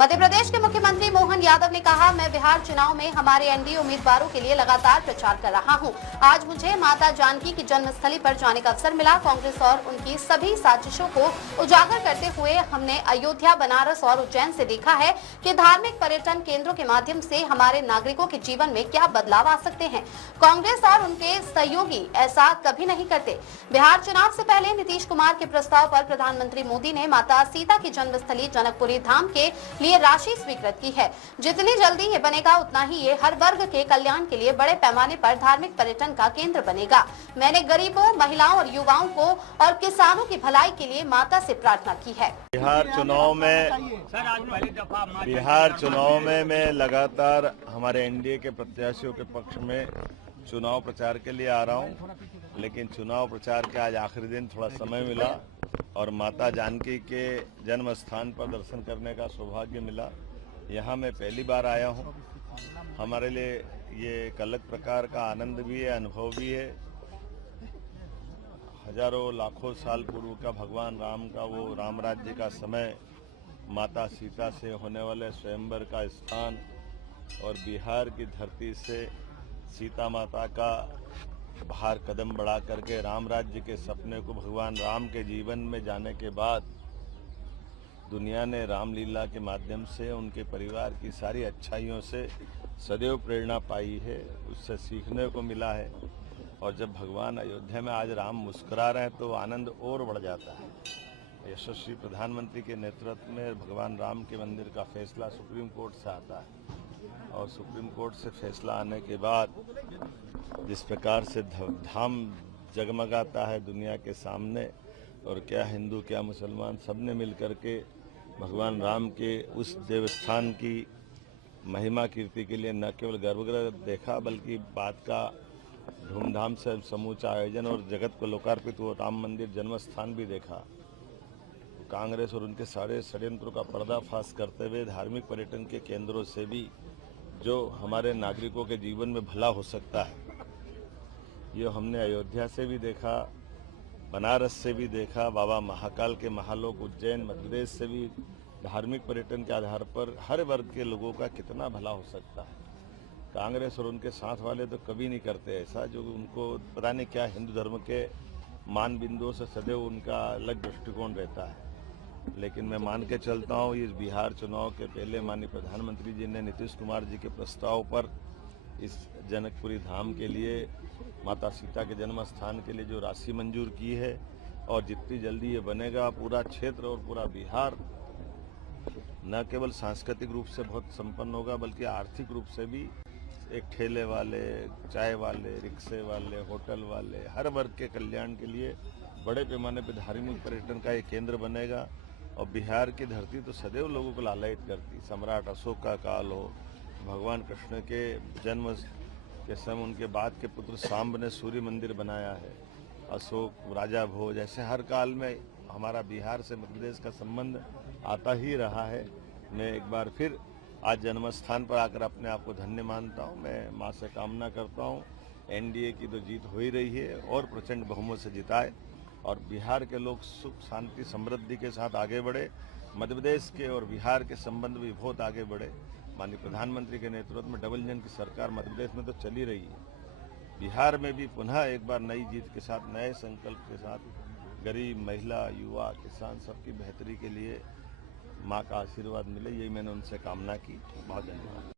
मध्य प्रदेश के मुख्यमंत्री मोहन यादव ने कहा, मैं बिहार चुनाव में हमारे एनडीए उम्मीदवारों के लिए लगातार प्रचार कर रहा हूं। आज मुझे माता जानकी की जन्मस्थली पर जाने का अवसर मिला। कांग्रेस और उनकी सभी साजिशों को उजागर करते हुए हमने अयोध्या, बनारस और उज्जैन से देखा है कि धार्मिक पर्यटन केंद्रों के माध्यम से हमारे नागरिकों के जीवन में क्या बदलाव आ सकते हैं। कांग्रेस और उनके सहयोगी ऐसा कभी नहीं करते। बिहार चुनाव से पहले नीतीश कुमार के प्रस्ताव पर प्रधानमंत्री मोदी ने माता सीता की जन्मस्थली जनकपुरी धाम के लिए राशि स्वीकृत की है। जितनी जल्दी ये बनेगा, उतना ही ये हर वर्ग के कल्याण के लिए बड़े पैमाने पर धार्मिक पर्यटन का केंद्र बनेगा। मैंने गरीबों, महिलाओं और युवाओं को और किसानों की भलाई के लिए माता से प्रार्थना की है। बिहार चुनाव में मैं लगातार हमारे एनडीए के प्रत्याशियों के पक्ष में चुनाव प्रचार के लिए आ रहा हूं, लेकिन चुनाव प्रचार के आज आखिरी दिन थोड़ा समय मिला और माता जानकी के जन्म स्थान पर दर्शन करने का सौभाग्य मिला। यहाँ मैं पहली बार आया हूँ। हमारे लिए ये एक अलग प्रकार का आनंद भी है, अनुभव भी है। हजारों लाखों साल पूर्व का भगवान राम का वो राम राज्य का समय, माता सीता से होने वाले स्वयंवर का स्थान और बिहार की धरती से सीता माता का बाहर कदम बढ़ा करके राम राज्य के सपने को भगवान राम के जीवन में जाने के बाद दुनिया ने रामलीला के माध्यम से उनके परिवार की सारी अच्छाइयों से सदैव प्रेरणा पाई है, उससे सीखने को मिला है। और जब भगवान अयोध्या में आज राम मुस्कुरा रहे हैं तो आनंद और बढ़ जाता है। यशस्वी प्रधानमंत्री के नेतृत्व में भगवान राम के मंदिर का फैसला सुप्रीम कोर्ट से आता है और सुप्रीम कोर्ट से फैसला आने के बाद जिस प्रकार से धाम जगमगाता है दुनिया के सामने, और क्या हिंदू क्या मुसलमान सबने मिलकर के भगवान राम के उस देवस्थान की महिमा कीर्ति के लिए न केवल गर्भगृह देखा बल्कि बाद का धूमधाम से समूचा आयोजन और जगत को लोकार्पित हुआ राम मंदिर जन्म स्थान भी देखा। कांग्रेस और उनके सारे षड्यंत्रों का पर्दाफाश करते हुए धार्मिक पर्यटन के केंद्रों से भी जो हमारे नागरिकों के जीवन में भला हो सकता है, ये हमने अयोध्या से भी देखा, बनारस से भी देखा, बाबा महाकाल के महालोक उज्जैन मध्य प्रदेश से भी धार्मिक पर्यटन के आधार पर हर वर्ग के लोगों का कितना भला हो सकता है। कांग्रेस और उनके साथ वाले तो कभी नहीं करते ऐसा, जो उनको पता नहीं क्या हिंदू धर्म के मान बिंदुओं से सदैव उनका अलग दृष्टिकोण रहता है। लेकिन मैं मान के चलता हूँ, इस बिहार चुनाव के पहले माननीय प्रधानमंत्री जी ने नीतीश कुमार जी के प्रस्ताव पर इस जनकपुरी धाम के लिए, माता सीता के जन्म स्थान के लिए जो राशि मंजूर की है, और जितनी जल्दी ये बनेगा पूरा क्षेत्र और पूरा बिहार न केवल सांस्कृतिक रूप से बहुत संपन्न होगा बल्कि आर्थिक रूप से भी एक ठेले वाले, चाय वाले, रिक्शे वाले, होटल वाले हर वर्ग के कल्याण के लिए बड़े पैमाने पर धार्मिक पर्यटन का एक केंद्र बनेगा। और बिहार की धरती तो सदैव लोगों को लालायित करती। सम्राट अशोक का काल हो, भगवान कृष्ण के जन्म के समय उनके बाद के पुत्र सांब ने सूर्य मंदिर बनाया है, अशोक, राजा भोज, ऐसे हर काल में हमारा बिहार से मध्य प्रदेश का संबंध आता ही रहा है। मैं एक बार फिर आज जन्म स्थान पर आकर अपने आप को धन्य मानता हूँ। मैं माँ से कामना करता हूँ एनडीए की तो जीत हो ही रही है और प्रचंड बहुमत से जिताए और बिहार के लोग सुख शांति समृद्धि के साथ आगे बढ़े। मध्य प्रदेश के और बिहार के संबंध भी बहुत आगे बढ़े। माननीय प्रधानमंत्री के नेतृत्व में डबल इंजन की सरकार मध्य प्रदेश में तो चली रही है, बिहार में भी पुनः एक बार नई जीत के साथ, नए संकल्प के साथ गरीब, महिला, युवा, किसान सबकी बेहतरी के लिए माँ का आशीर्वाद मिले, यही मैंने उनसे कामना की। बहुत धन्यवाद।